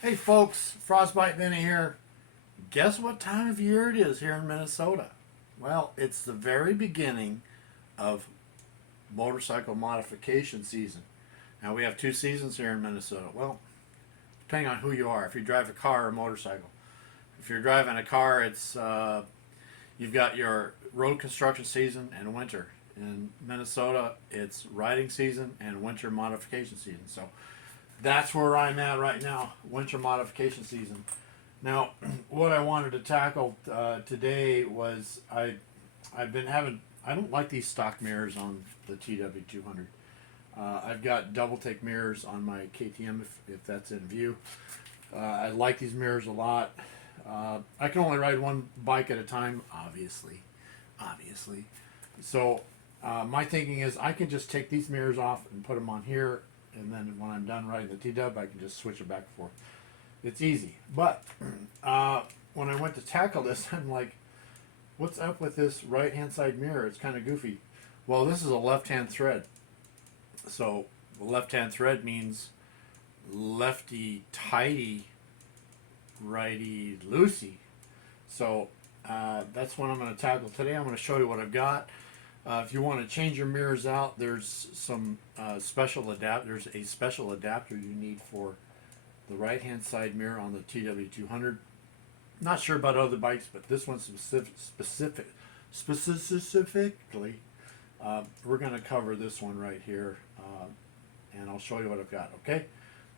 Hey folks, Frostbite Vinny here. Guess what time of year it is here in Minnesota? Well, it's the very beginning of motorcycle modification season. Now we have two seasons here in Minnesota. Well, depending on who you are, if you drive a car or a motorcycle. If you're driving a car, it's you've got your road construction season and winter. In Minnesota, it's riding season and winter modification season. So that's where I'm at right now, winter modification season. Now, what I wanted to tackle today was I've been having I don't like these stock mirrors on the TW200. I've got double take mirrors on my KTM if that's in view. I like these mirrors a lot. I can only ride one bike at a time, obviously. So my thinking is I can just take these mirrors off and put them on here, and then when I'm done riding the TW, I can just switch it back and forth. It's easy. But when I went to tackle this, I'm like, what's up with this right hand side mirror? It's kind of goofy. Well, this is a left hand thread. So the left hand thread means lefty tighty, righty loosey. So that's what I'm going to tackle today. I'm going to show you what I've got. If you want to change your mirrors out, there's some special adapt. There's a special adapter you need for the right hand side mirror on the TW200. Not sure about other bikes, but this one specifically, we're going to cover this one right here, and I'll show you what I've got. Okay,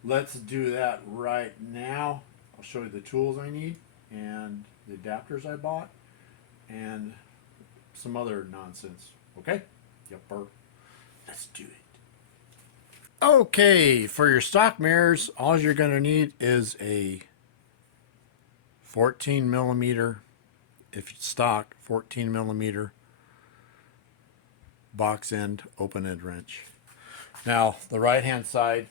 let's do that right now. I'll show you the tools I need and the adapters I bought and some other nonsense. Okay, yepper. Let's do it. Okay, for your stock mirrors, all you're going to need is a 14 millimeter, if it's stock, 14 millimeter box end open end wrench. Now, the right hand side,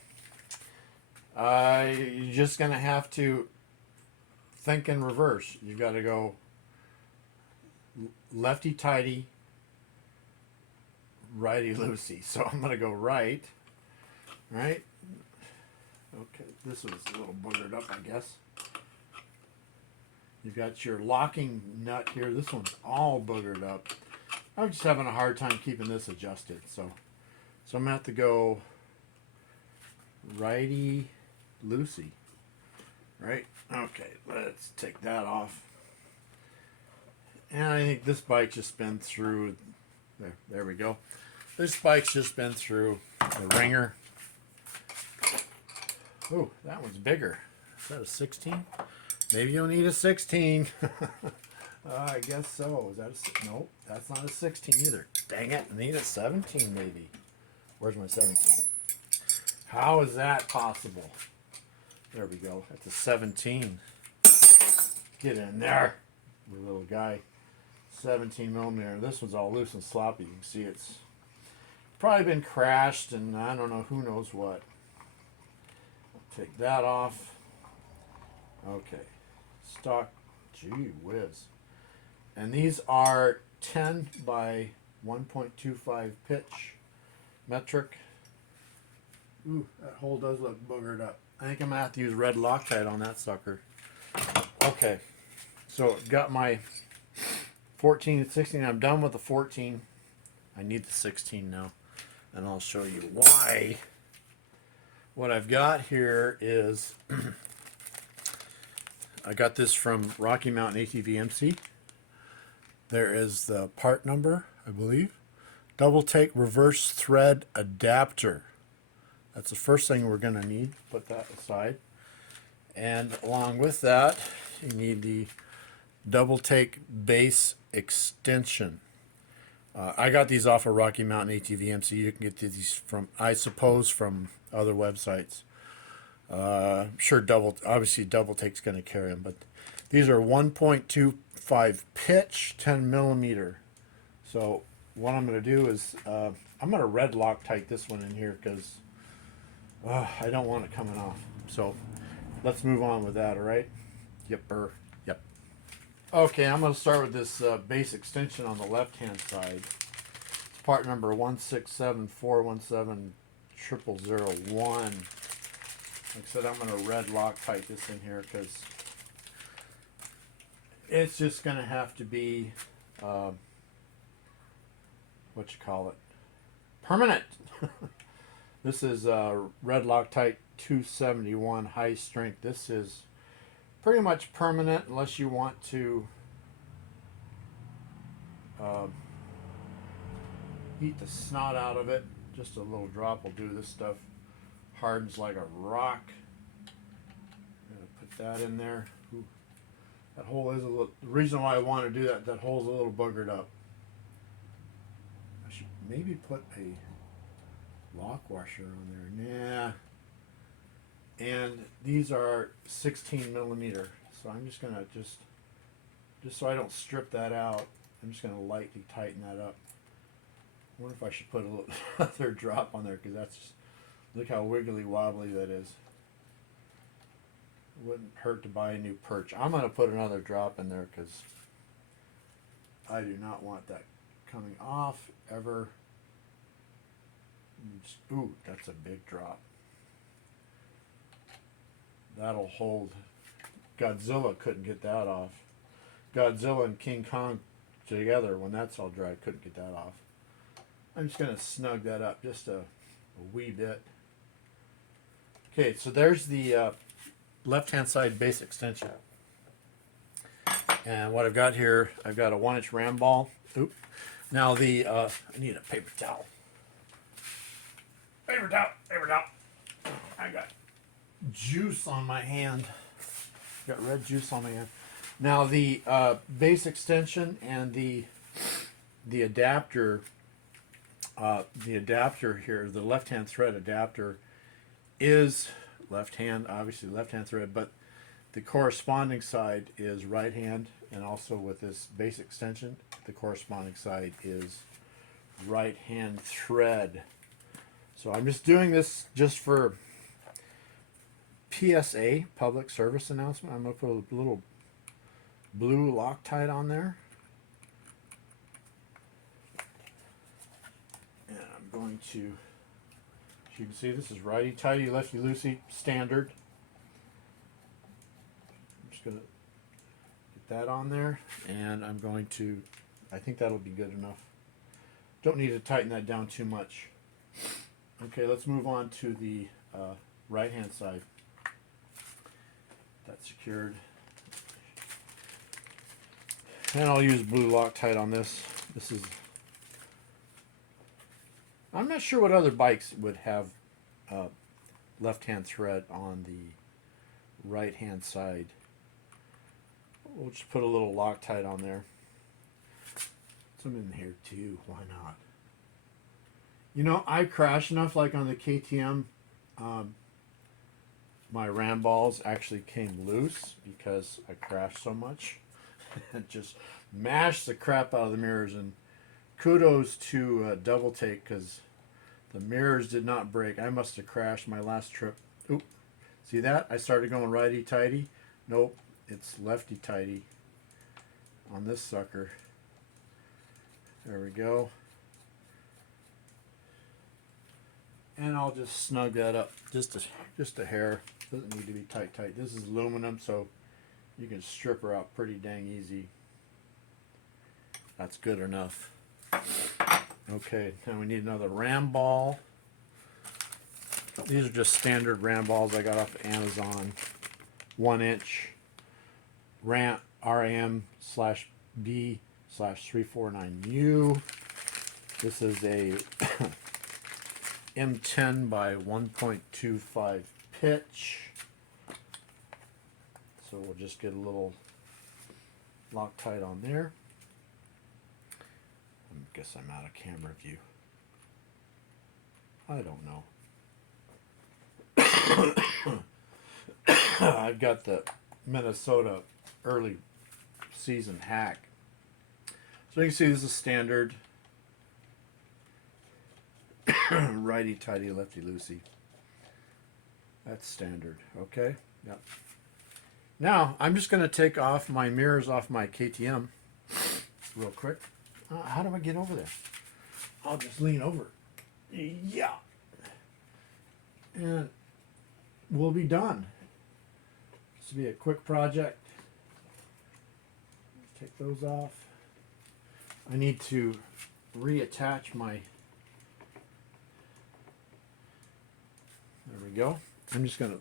you're just going to have to think in reverse. You've got to go lefty tighty, righty loosey. So I'm going to go right. Okay, this was a little boogered up, I guess. You've got your locking nut here. This one's all boogered up. I'm just having a hard time keeping this adjusted. So I'm going to have to go righty loosey. Right? Okay, let's take that off. And I think this bike just been through, there we go. This bike's just been through the ringer. Ooh, that one's bigger. Is that a 16? Maybe you'll need a 16. I guess so. Is that a, nope, that's not a 16 either. Dang it, I need a 17 maybe. Where's my 17? How is that possible? There we go. That's a 17. Get in there, you little guy. 17 millimeter. This one's all loose and sloppy. You can see it's probably been crashed and I don't know who knows what. Take that off. Okay. Stock. Gee whiz. And these are 10 by 1.25 pitch metric. Ooh, that hole does look boogered up. I think I'm going to have to use red Loctite on that sucker. Okay. So got my 14 and 16. I'm done with the 14. I need the 16 now. And I'll show you why. What I've got here is I got this from Rocky Mountain ATVMC. There is the part number, I believe. Double take reverse thread adapter. That's the first thing we're going to need. Put that aside. And along with that, you need the double take base extension. I got these off of Rocky Mountain ATVMC. You can get these from, I suppose, from other websites. Sure, obviously double take's going to carry them, but these are 1.25 pitch, 10 millimeter. So what I'm going to do is I'm going to red Loctite this one in here because I don't want it coming off. So let's move on with that. All right. Yep. Okay, I'm going to start with this base extension on the left-hand side. It's part number 167417001. Like I said, I'm going to red Loctite this in here because it's just going to have to be, what you call it, permanent. This is red Loctite 271 high strength. This is pretty much permanent unless you want to heat the snot out of it. Just a little drop will do. This stuff hardens like a rock. I'm going to put that in there. Ooh, that hole is a little, the reason why I want to do that, that hole's a little buggered up. I should maybe put a lock washer on there. Nah. And these are 16 millimeter. So I'm just going to just so I don't strip that out, I'm just going to lightly tighten that up. I wonder if I should put a little other drop on there, because that's just, look how wiggly wobbly that is. It wouldn't hurt to buy a new perch. I'm going to put another drop in there because I do not want that coming off ever. Just, ooh, that's a big drop. That'll hold. Godzilla couldn't get that off. Godzilla and King Kong together, when that's all dry, couldn't get that off. I'm just going to snug that up just a wee bit. Okay, so there's the left-hand side base extension. And what I've got here, I've got a 1-inch ram ball. Oop. Now I need a paper towel. Paper towel. I got juice on my hand. Got red juice on my hand. Now the base extension and the adapter. The adapter here, the left-hand thread adapter, is left-hand, obviously left-hand thread, but the corresponding side is right-hand, and also with this base extension, the corresponding side is right-hand thread. So I'm just doing this just for PSA, public service announcement. I'm going to put a little blue Loctite on there. Going to, as you can see, this is righty tighty, lefty loosey standard. I'm just going to get that on there, and I'm going to, I think that'll be good enough. Don't need to tighten that down too much. Okay, let's move on to the right hand side. That's secured. And I'll use blue Loctite on this. This is, I'm not sure what other bikes would have left-hand thread on the right-hand side. We'll just put a little Loctite on there. Some in here too. Why not? You know, I crash enough, like on the KTM. My ram balls actually came loose because I crashed so much. And just mashed the crap out of the mirrors. And kudos to Double Take, because the mirrors did not break. I must have crashed my last trip. Oop. See that? I started going righty-tighty. Nope. It's lefty-tighty on this sucker. There we go. And I'll just snug that up just a hair. Doesn't need to be tight. This is aluminum, so you can strip her out pretty dang easy. That's good enough. Okay, now we need another ram ball. These are just standard ram balls I got off of Amazon. 1-inch RAM/B/349U. This is a M10 by 1.25 pitch. So we'll just get a little Loctite on there. I guess I'm out of camera view. I don't know. I've got the Minnesota early season hack. So you can see this is standard. Righty tighty, lefty loosey. That's standard. Okay. Yep. Now I'm just going to take off my mirrors off my KTM real quick. How do I get over there? I'll just lean over. Yeah. And we'll be done. This will be a quick project. Take those off. I need to reattach my, there we go. I'm just gonna,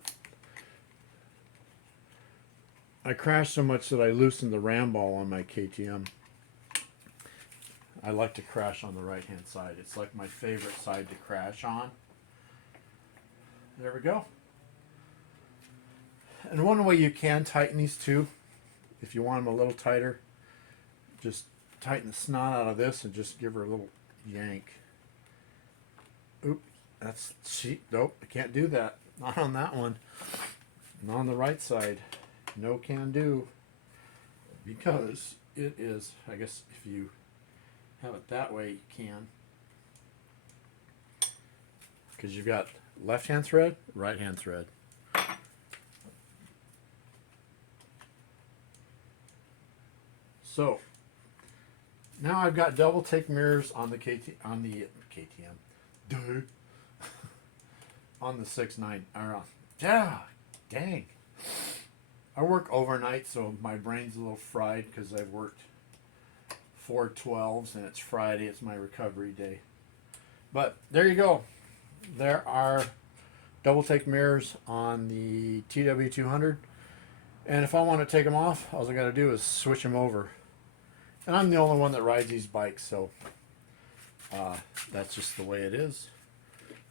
I crashed so much that I loosened the ram ball on my KTM. I like to crash on the right hand side. It's like my favorite side to crash on. There we go. And one way you can tighten these two, if you want them a little tighter, just tighten the snot out of this and just give her a little yank. Oop, that's cheap. Nope, I can't do that. Not on that one. Not on the right side. No can do. Because it is, I guess if you have it that way, you can. Because you've got left hand thread, right hand thread. So now I've got double take mirrors on the KTM, duh, on the 6.9. Yeah, dang. I work overnight, so my brain's a little fried because I've worked 4 12s and it's Friday. It's my recovery day. But there you go. There are double take mirrors on the TW200, and if I want to take them off, all I got to do is switch them over. And I'm the only one that rides these bikes, so that's just the way it is.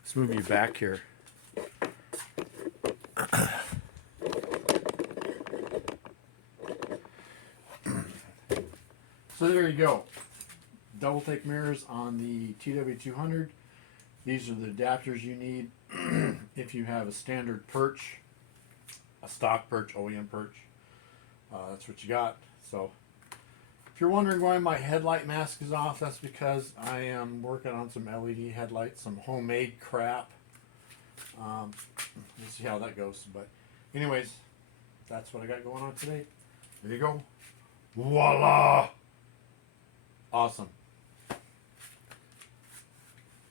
Let's move you back here. So there you go. Double take mirrors on the TW200. These are the adapters you need if you have a standard perch, a stock perch, OEM perch. That's what you got. So if you're wondering why my headlight mask is off, that's because I am working on some LED headlights, some homemade crap. We'll see how that goes. But anyways, that's what I got going on today. There you go. Voila! Awesome.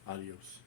Adios.